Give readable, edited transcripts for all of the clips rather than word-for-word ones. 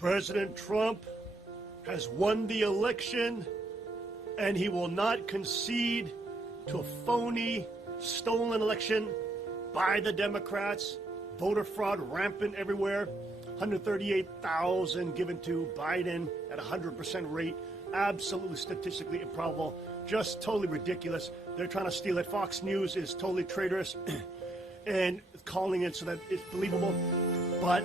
President Trump has won the election, and he will not concede to a phony, stolen election by the Democrats. Voter fraud rampant everywhere. 138,000 given to Biden at 100% rate. Absolutely statistically improbable. Just totally ridiculous. They're trying to steal it. Fox News is totally traitorous and calling it so that it's believable. But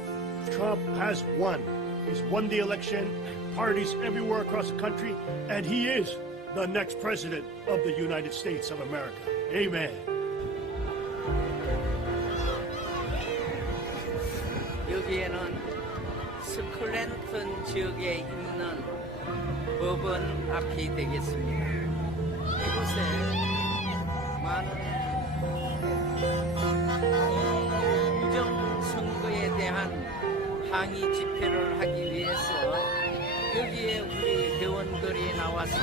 Trump has won. He's won the election. Parties everywhere across the country. And he is the next president of the United States of America. Amen. 여기에는 스콜랜턴 지역에 있는 법원 앞이 되겠습니다. 이곳에 많은 부정선거에 대한 항의 집회를 하기 위해서 여기에 우리 회원들이 나와서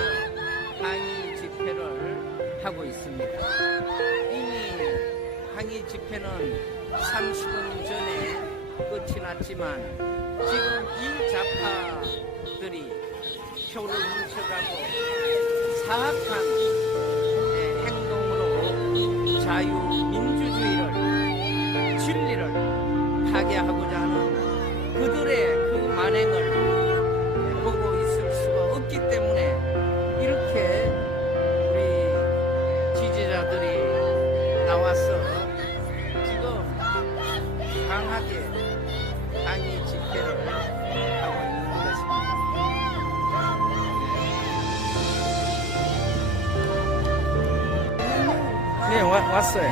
항의 집회를 하고 있습니다. 이미 항의 집회는 30분 전에 끝이 났지만 지금 이 좌파들이 표를 훔쳐가고 사악한 행동으로 자유민주주의를, 진리를 파괴하고자 하는 그들의 그 만행을 보고 있을 수가 없기 때문에 이렇게 우리 지지자들이 나와서 지금 강하게 항의 집회를 하고 있는 것입니다. 네, 왔어요.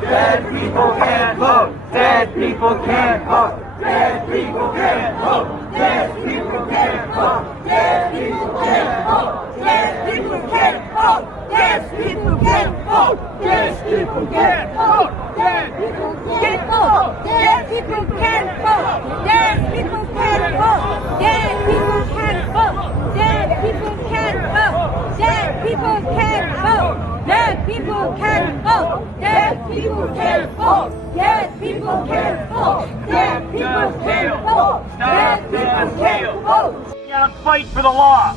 Dead people can't vote. Dead people can't vote. Dead people can't vote. Dead people can't vote. Dead people can't vote. Dead people can't vote. Dead people can't vote. Dead people can't vote. Dead people can't vote. Dead people can't vote. Dead people can't vote. Dead people can't vote. Dead people can't vote. Dead people can't vote. Dead people can't vote. Dead people can't vote. Dead people can't vote. Dead people can't vote. Dead people can't vote. Out and fight for the law.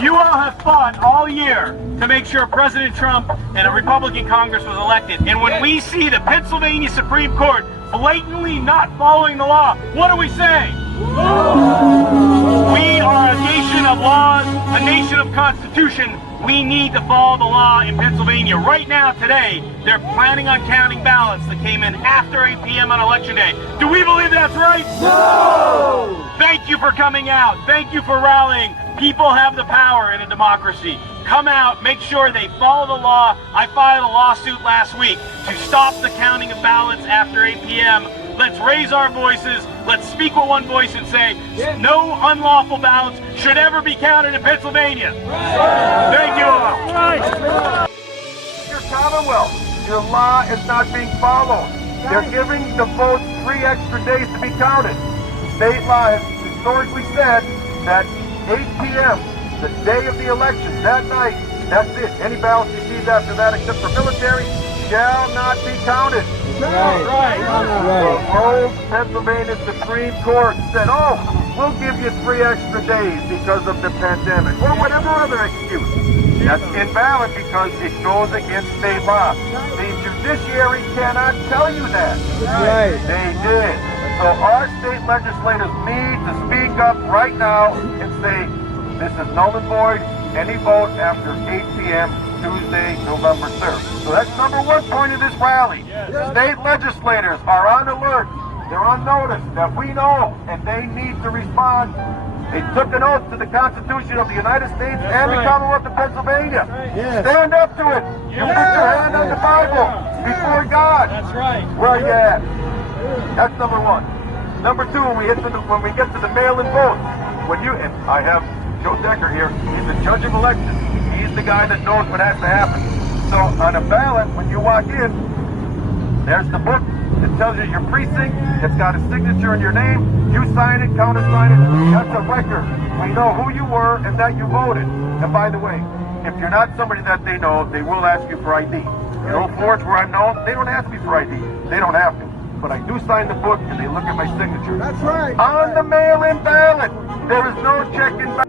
You all have fought all year to make sure President Trump and a Republican Congress was elected. And when we see the Pennsylvania Supreme Court blatantly not following the law, what do we say? We are a nation of laws, a nation of constitution. We need to follow the law in Pennsylvania. Right now, today, they're planning on counting ballots that came in after 8 p.m. on Election Day. Do we believe that's right? No! Thank you for coming out. Thank you for rallying. People have the power in a democracy. Come out, make sure they follow the law. I filed a lawsuit last week to stop the counting of ballots after 8 p.m. Let's raise our voices. Let's speak with one voice and say, no unlawful ballots should ever be counted in Pennsylvania. Thank you all. Your Commonwealth, your law is not being followed. They're giving the votes 3 extra days to be counted. State law has historically said that 8 p.m., the day of the election, that night, that's it. Any ballots received after that, except for military, shall not be counted. Right. The old Pennsylvania Supreme Court said, oh, we'll give you 3 extra days because of the pandemic, or whatever other excuse. That's invalid because it goes against state law. The judiciary cannot tell you that. Right. They did. So our state legislators need to speak up right now and say, this is null and void, any vote after 8 p.m. Tuesday, November 3rd. So that's number one point of this rally. State legislators are on alert. They're on notice that we know, and they need to respond. They took an oath to the Constitution of the United States and the Commonwealth of Pennsylvania. Stand up to it. You put your hand on the Bible before God. That's right. Where you at? That's number one. Number two, when we get to the mail-in vote, and I have Joe Decker here, he's the judge of elections. He's the guy that knows what has to happen. So on a ballot, when you walk in, there's the book It tells you your precinct. It's got a signature in your name. You sign it, countersign it. That's a record. We know who you were and that you voted. And by the way, if you're not somebody that they know, they will ask you for ID. In Old Forge, where I'm known, they don't ask me for ID. They don't have to. But I do sign the book and they look at my signature. That's right. On the mail-in ballot, there is no check and balance.